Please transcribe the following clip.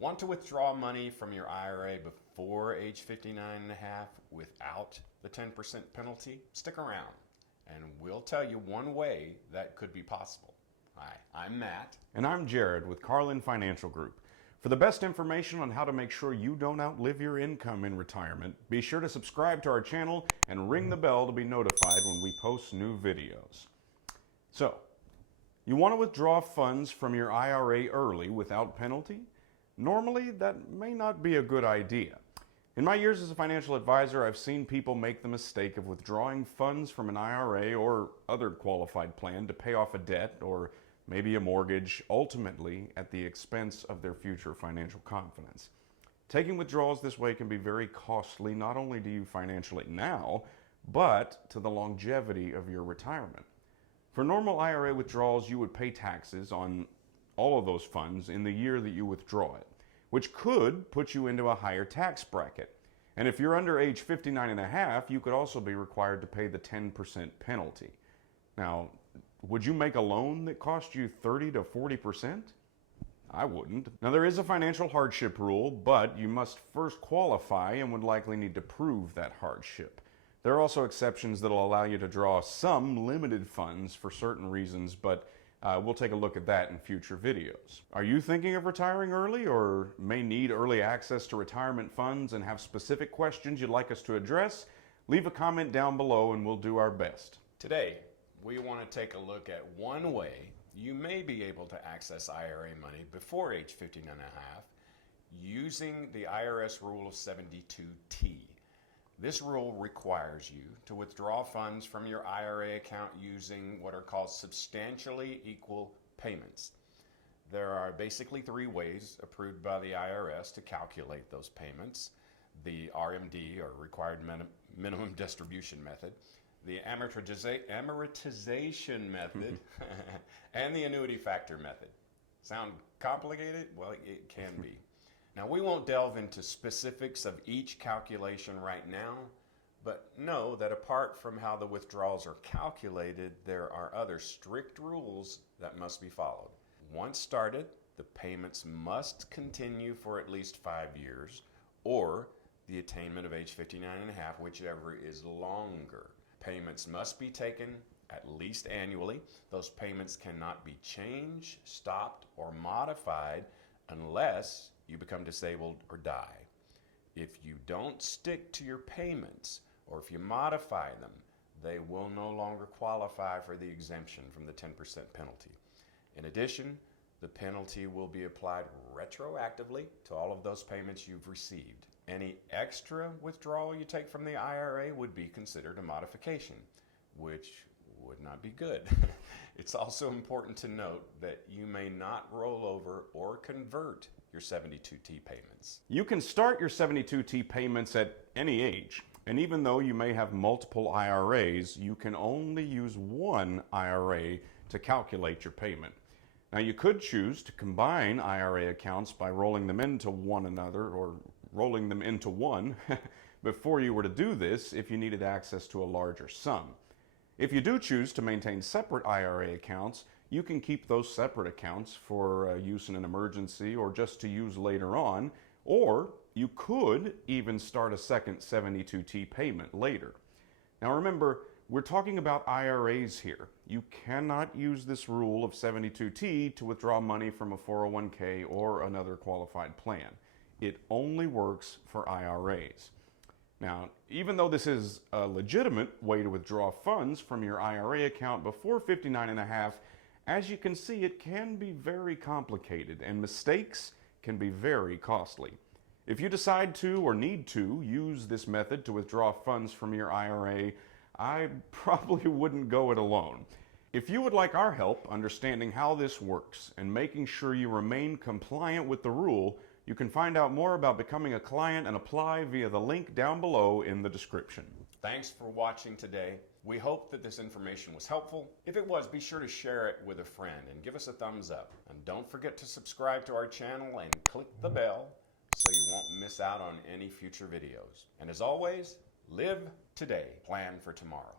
Want to withdraw money from your IRA before age 59 and a half without the 10% penalty? Stick around and we'll tell you one way that could be possible. Hi, I'm Matt. And I'm Jared with Carlin Financial Group. For the best information on how to make sure you don't outlive your income in retirement, be sure to subscribe to our channel and ring the bell to be notified when we post new videos. So, you want to withdraw funds from your IRA early without penalty? Normally, that may not be a good idea. In my years as a financial advisor, I've seen people make the mistake of withdrawing funds from an IRA or other qualified plan to pay off a debt or maybe a mortgage, ultimately at the expense of their future financial confidence. Taking withdrawals this way can be very costly, not only to you financially now, but to the longevity of your retirement. For normal IRA withdrawals, you would pay taxes on all of those funds in the year that you withdraw it, which could put you into a higher tax bracket. And if you're under age 59 and a half, you could also be required to pay the 10% penalty. Now, would you make a loan that cost you 30 to 40%? I wouldn't. Now, there is a financial hardship rule, but you must first qualify and would likely need to prove that hardship. There are also exceptions that will allow you to draw some limited funds for certain reasons, but we'll take a look at that in future videos. Are you thinking of retiring early or may need early access to retirement funds and have specific questions you'd like us to address? Leave a comment down below and we'll do our best. Today, we want to take a look at one way you may be able to access IRA money before age 59 and a half using the IRS Rule of 72T. This rule requires you to withdraw funds from your IRA account using what are called substantially equal payments. There are basically three ways approved by the IRS to calculate those payments: the RMD, or Required Minimum Distribution Method, the Amortization Method, and the Annuity Factor Method. Sound complicated? Well, it can be. Now, we won't delve into specifics of each calculation right now, but know that apart from how the withdrawals are calculated, there are other strict rules that must be followed. Once started, the payments must continue for at least 5 years, or the attainment of age 59 and a half, whichever is longer. Payments must be taken at least annually. Those payments cannot be changed, stopped, or modified unless you become disabled or die. If you don't stick to your payments, or if you modify them, they will no longer qualify for the exemption from the 10% penalty. In addition, the penalty will be applied retroactively to all of those payments you've received. Any extra withdrawal you take from the IRA would be considered a modification, which would not be good. It's also important to note that you may not roll over or convert your 72T payments. You can start your 72T payments at any age, and even though you may have multiple IRAs, you can only use one IRA to calculate your payment. Now, you could choose to combine IRA accounts by rolling them into one another or rolling them into one before you were to do this if you needed access to a larger sum. If you do choose to maintain separate IRA accounts, you can keep those separate accounts for use in an emergency or just to use later on, or you could even start a second 72T payment later. Now remember, we're talking about IRAs here. You cannot use this rule of 72T to withdraw money from a 401k or another qualified plan. It only works for IRAs. Now, even though this is a legitimate way to withdraw funds from your IRA account before 59 and a half, as you can see, it can be very complicated and mistakes can be very costly. If you decide to or need to use this method to withdraw funds from your IRA, I probably wouldn't go it alone. If you would like our help understanding how this works and making sure you remain compliant with the rule, you can find out more about becoming a client and apply via the link down below in the description. Thanks for watching today. We hope that this information was helpful. If it was, be sure to share it with a friend and give us a thumbs up. And don't forget to subscribe to our channel and click the bell so you won't miss out on any future videos. And as always, live today, plan for tomorrow.